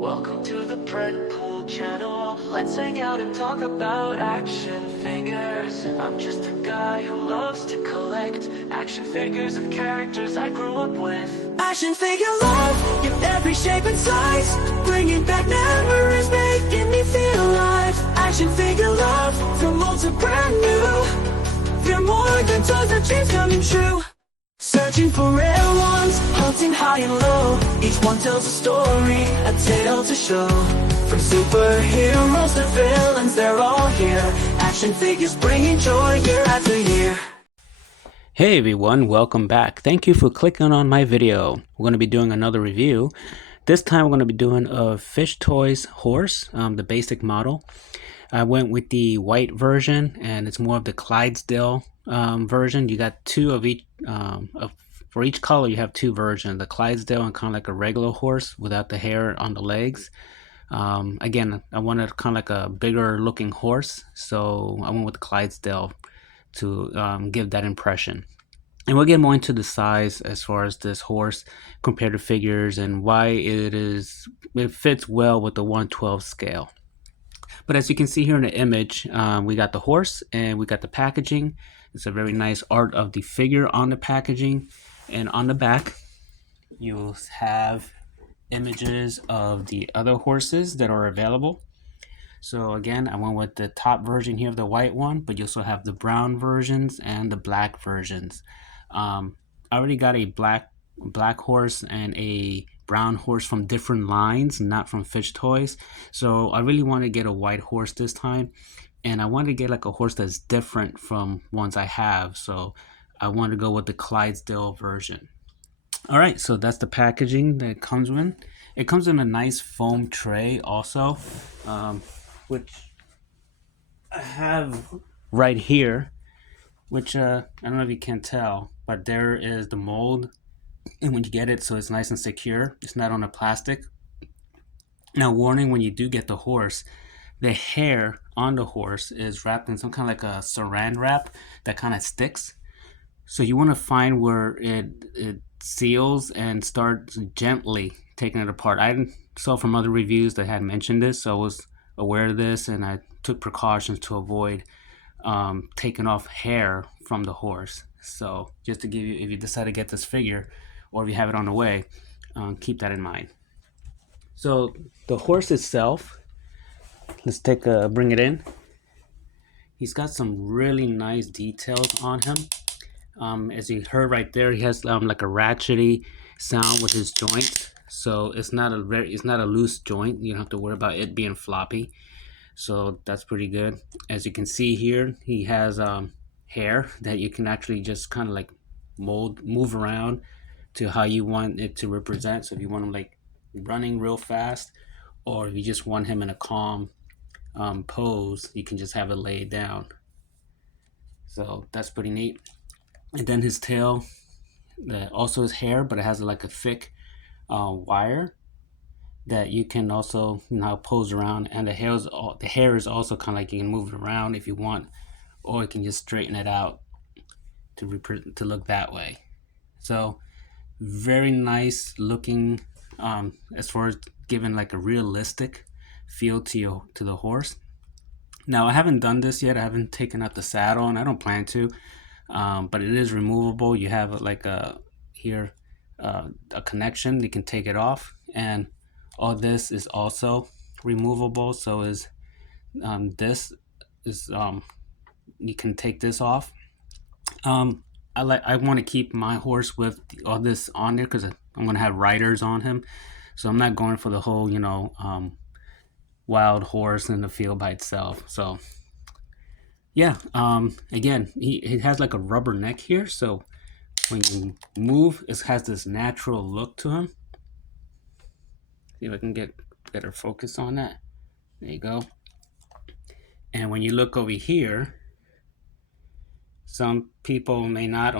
Welcome to the Pred Pool channel. Let's hang out and talk about action figures. I'm just a guy who loves to collect action figures of characters I grew up with. Action figure love in every shape and size, bringing back memories, making me feel alive. Action figure love from old to brand new. They're more than toys, our dreams coming true. Searching for rare ones, hunting high and low. Each one tells a story, a tale to show. From superheroes to villains, they're all here. Action figures bringing joy year after year. Hey everyone, welcome back. Thank you for clicking on my video. We're going to be doing another review. This time we're going to be doing a Fish Toys horse, the basic model. I went with the white version, and it's more of the Clydesdale version. You got two of each. For each color, you have two versions: the Clydesdale and kind of like a regular horse without the hair on the legs. Again, I wanted kind of like a bigger looking horse, so I went with the Clydesdale to give that impression. And we'll get more into the size as far as this horse compared to figures and why it fits well with the 1/12 scale. But as you can see here in the image, we got the horse and we got the packaging. It's a very nice art of the figure on the packaging. And on the back, you'll have images of the other horses that are available. So again, I went with the top version here of the white one, but you also have the brown versions and the black versions. I already got a black horse and a brown horse from different lines, not from Fish Toys. So I really want to get a white horse this time, and I want to get like a horse that's different from ones I have. So I want to go with the Clydesdale version. All right, so that's the packaging that it comes in. It comes in a nice foam tray also, which I have right here, which I don't know if you can tell, but there is the mold. And when you get it, so it's nice and secure, it's not on a plastic. Now, warning, when you do get the horse, the hair on the horse is wrapped in some kind of like a saran wrap that kind of sticks. So you want to find where it seals and start gently taking it apart. I saw from other reviews that had mentioned this, so I was aware of this, and I took precautions to avoid taking off hair from the horse. So just to give you, if you decide to get this figure, or if you have it on the way, keep that in mind. So the horse itself, let's bring it in. He's got some really nice details on him. As you heard right there, he has like a ratchety sound with his joints. So it's not a loose joint. You don't have to worry about it being floppy. So that's pretty good. As you can see here, he has hair that you can actually just kind of like move around to how you want it to represent. So if you want him like running real fast, or if you just want him in a calm pose, you can just have it laid down. So that's pretty neat. And then his tail, also his hair, but it has like a thick wire that you can also pose around. And the hair is also kind of like you can move it around if you want, or you can just straighten it out to look that way. So very nice looking, as far as giving like a realistic feel to the horse. Now, I haven't done this yet. I haven't taken out the saddle, and I don't plan to. But it is removable. You have like a connection. You can take it off, and all this is also removable. So is this is you can take this off. I want to keep my horse with all this on there because I'm going to have riders on him. So I'm not going for the whole wild horse in the field by itself. So yeah, again, he has like a rubber neck here, so when you move, it has this natural look to him. See if I can get better focus on that. There you go. And when you look over here, some people may not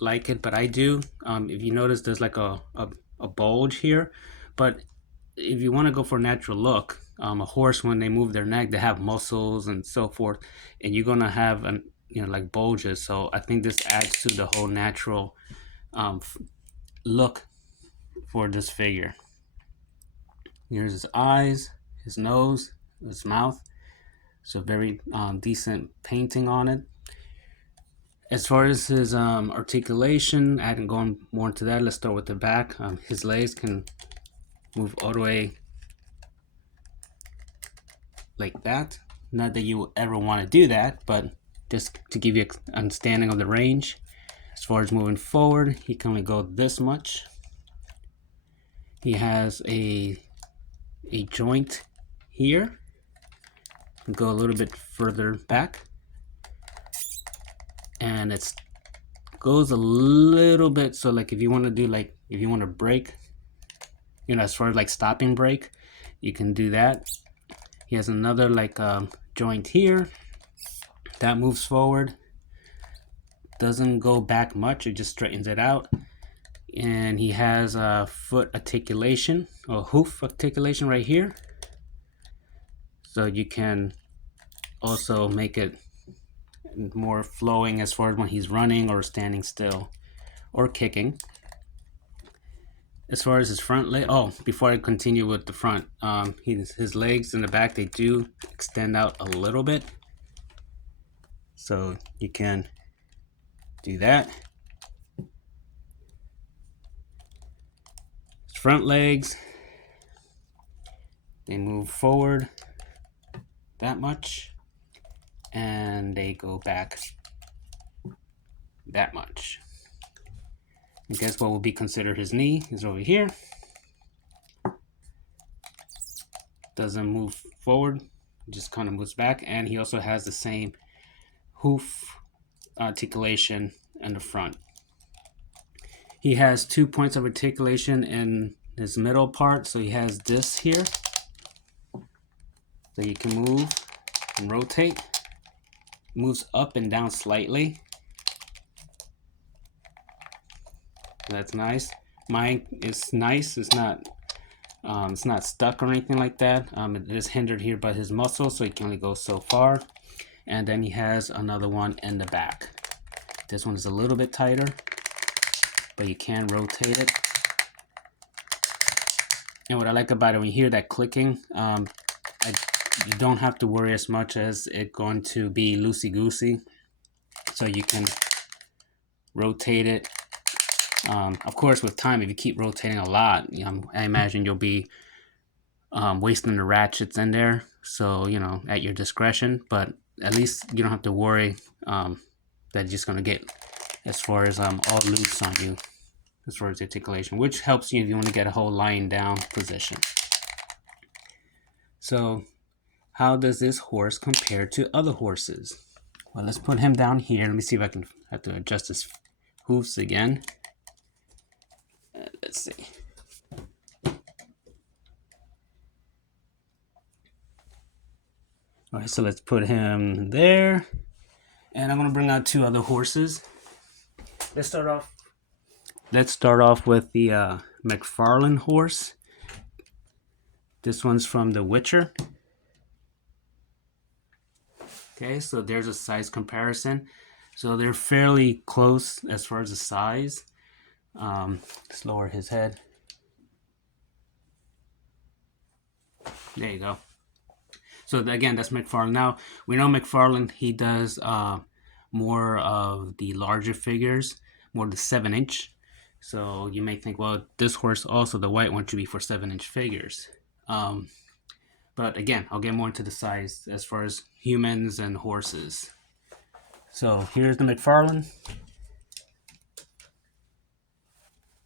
like it, but I do. If you notice, there's like a bulge here, but if you want to go for a natural look, a horse, when they move their neck, they have muscles and so forth, and you're gonna have like bulges. So I think this adds to the whole natural look for this figure. Here's his eyes, his nose, his mouth. So very decent painting on it. As far as his articulation, I hadn't gone more into that. Let's start with the back. His legs can move all the way like that. Not that you ever want to do that, but just to give you an understanding of the range. As far as moving forward, he can only go this much. He has a joint here. Go a little bit further back, and it goes a little bit. So like if you want to do like if you want to break, as far as like stopping brake, you can do that. He has another like joint here that moves forward. Doesn't go back much, it just straightens it out. And he has a foot articulation or hoof articulation right here. So you can also make it more flowing as far as when he's running or standing still or kicking. As far as his front leg, before I continue with the front, his legs in the back, they do extend out a little bit. So you can do that. His front legs, they move forward that much, and they go back that much. And guess what will be considered his knee is over here. Doesn't move forward, just kind of moves back. And he also has the same hoof articulation in the front. He has 2 points of articulation in his middle part. So he has this here. So you can move and rotate. Moves up and down slightly. That's nice. Mine is nice. It's not stuck or anything like that. It is hindered here by his muscles, so he can only go so far. And then he has another one in the back. This one is a little bit tighter, but you can rotate it. And what I like about it, when you hear that clicking, you don't have to worry as much as it going to be loosey-goosey. So you can rotate it. Of course, with time, if you keep rotating a lot, I imagine you'll be wasting the ratchets in there. So, at your discretion. But at least you don't have to worry that you're just going to get as far as all loose on you as far as articulation, which helps you if you want to get a whole lying down position. So how does this horse compare to other horses? Well, let's put him down here. Let me see if I can have to adjust his hoofs again. Let's see. All right, so let's put him there. And I'm going to bring out 2 other horses. Let's start off with the McFarlane horse. This one's from The Witcher. Okay, so there's a size comparison. So they're fairly close as far as the size. Let's lower his head. There you go. So again, that's McFarlane. Now, we know McFarlane, he does more of the larger figures, more the 7-inch. So you may think, well, this horse also, the white one, should be for 7-inch figures. But again, I'll get more into the size as far as humans and horses. So here's the McFarlane.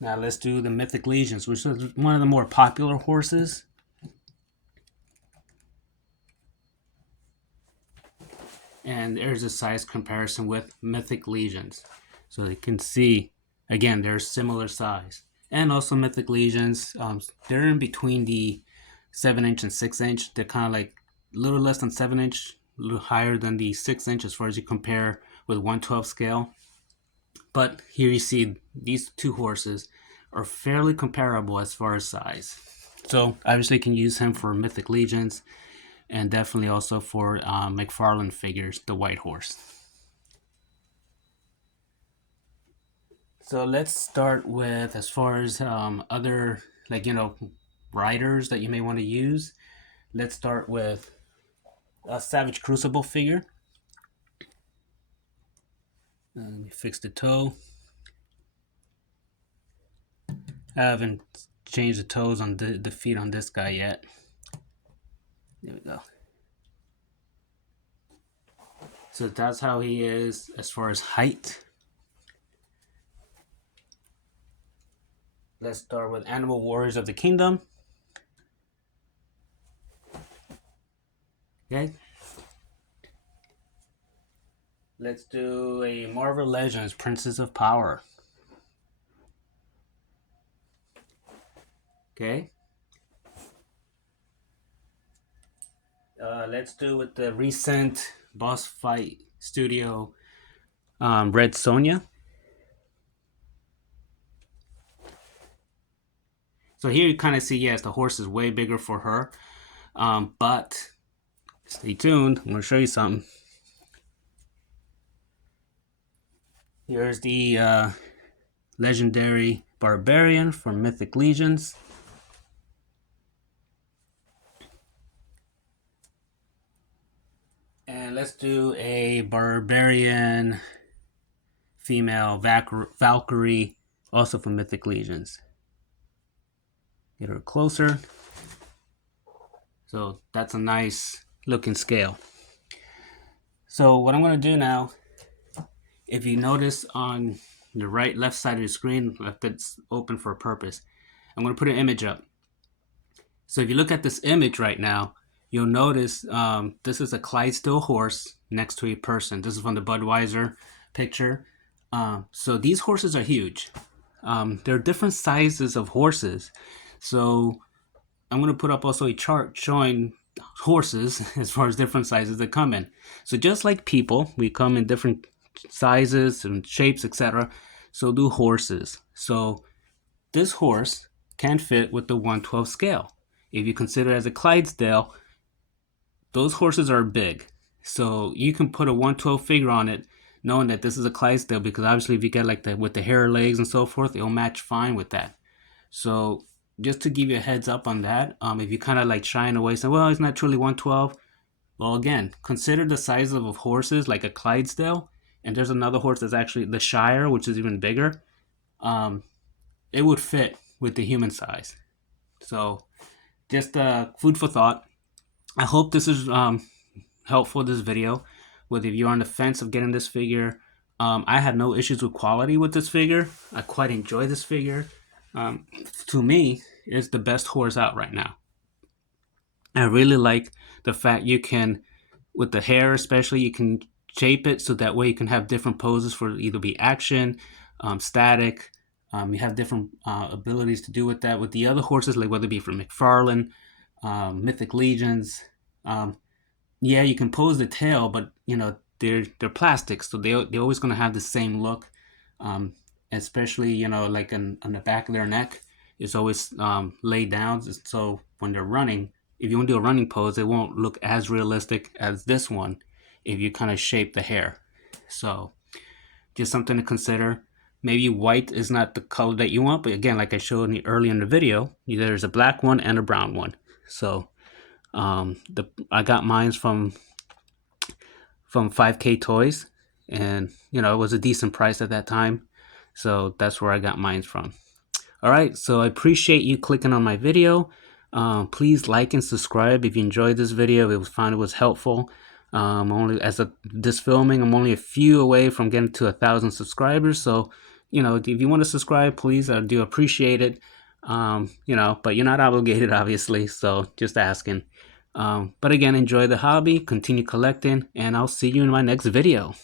Now let's do the Mythic Legions, which is one of the more popular horses. And there's a size comparison with Mythic Legions. So you can see, again, they're similar size. And also Mythic Legions, they're in between the 7-inch and 6-inch. They're kind of like a little less than 7-inch, a little higher than the 6-inch as far as you compare with 1/12 scale. But here you see these 2 horses are fairly comparable as far as size. So obviously you can use him for Mythic Legions and definitely also for McFarlane figures, the white horse. So let's start with as far as other, riders that you may want to use. Let's start with a Savage Crucible figure. Let me fix the toe. I haven't changed the toes on the feet on this guy yet. There we go. So that's how he is as far as height. Let's start with Animal Warriors of the Kingdom. Okay. Let's do a Marvel Legends Princess of Power. Okay. Let's do with the recent Boss Fight Studio Red Sonja. So here you kind of see, yes, the horse is way bigger for her. But stay tuned. I'm going to show you something. Here's the legendary Barbarian from Mythic Legions. And let's do a Barbarian female Valkyrie, also from Mythic Legions. Get her closer. So that's a nice looking scale. So what I'm going to do now, if you notice on the left side of the screen, left it's open for a purpose, I'm going to put an image up. So if you look at this image right now, you'll notice this is a Clydesdale horse next to a person. This is from the Budweiser picture. So these horses are huge. There are different sizes of horses. So I'm going to put up also a chart showing horses as far as different sizes that come in. So just like people, we come in different sizes and shapes, etc. So do horses. So this horse can fit with the 1/12 scale. If you consider it as a Clydesdale, those horses are big. So you can put a 1/12 figure on it knowing that this is a Clydesdale, because obviously if you get like the with the hair legs and so forth, it'll match fine with that. So just to give you a heads up on that, if you kind of like shying away, say, well, it's not truly 1/12. Well, again, consider the size of horses like a Clydesdale, and there's another horse that's actually the Shire, which is even bigger. It would fit with the human size. So just food for thought. I hope this is helpful, this video. Whether you're on the fence of getting this figure, I had no issues with quality with this figure. I quite enjoy this figure. To me, it's the best horse out right now. I really like the fact you can, with the hair especially, you can shape it so that way you can have different poses for either be action, static. You have different abilities to do with that. With the other horses, like whether it be from McFarlane, Mythic Legions, yeah, you can pose the tail, but you know they're plastic, so they're always going to have the same look. Especially like on the back of their neck, it's always laid down. So when they're running, if you want to do a running pose, it won't look as realistic as this one if you kind of shape the hair. So just something to consider. Maybe white is not the color that you want, but again, like I showed earlier in the video, there's a black one and a brown one. So I got mine from 5K Toys, and it was a decent price at that time. So that's where I got mine from. All right, so I appreciate you clicking on my video. Please like and subscribe if you enjoyed this video. If you found it was helpful. Only as of this filming, I'm only a few away from getting to 1,000 subscribers. So, if you want to subscribe, please, I do appreciate it. But you're not obligated, obviously. So just asking. But again, enjoy the hobby, continue collecting, and I'll see you in my next video.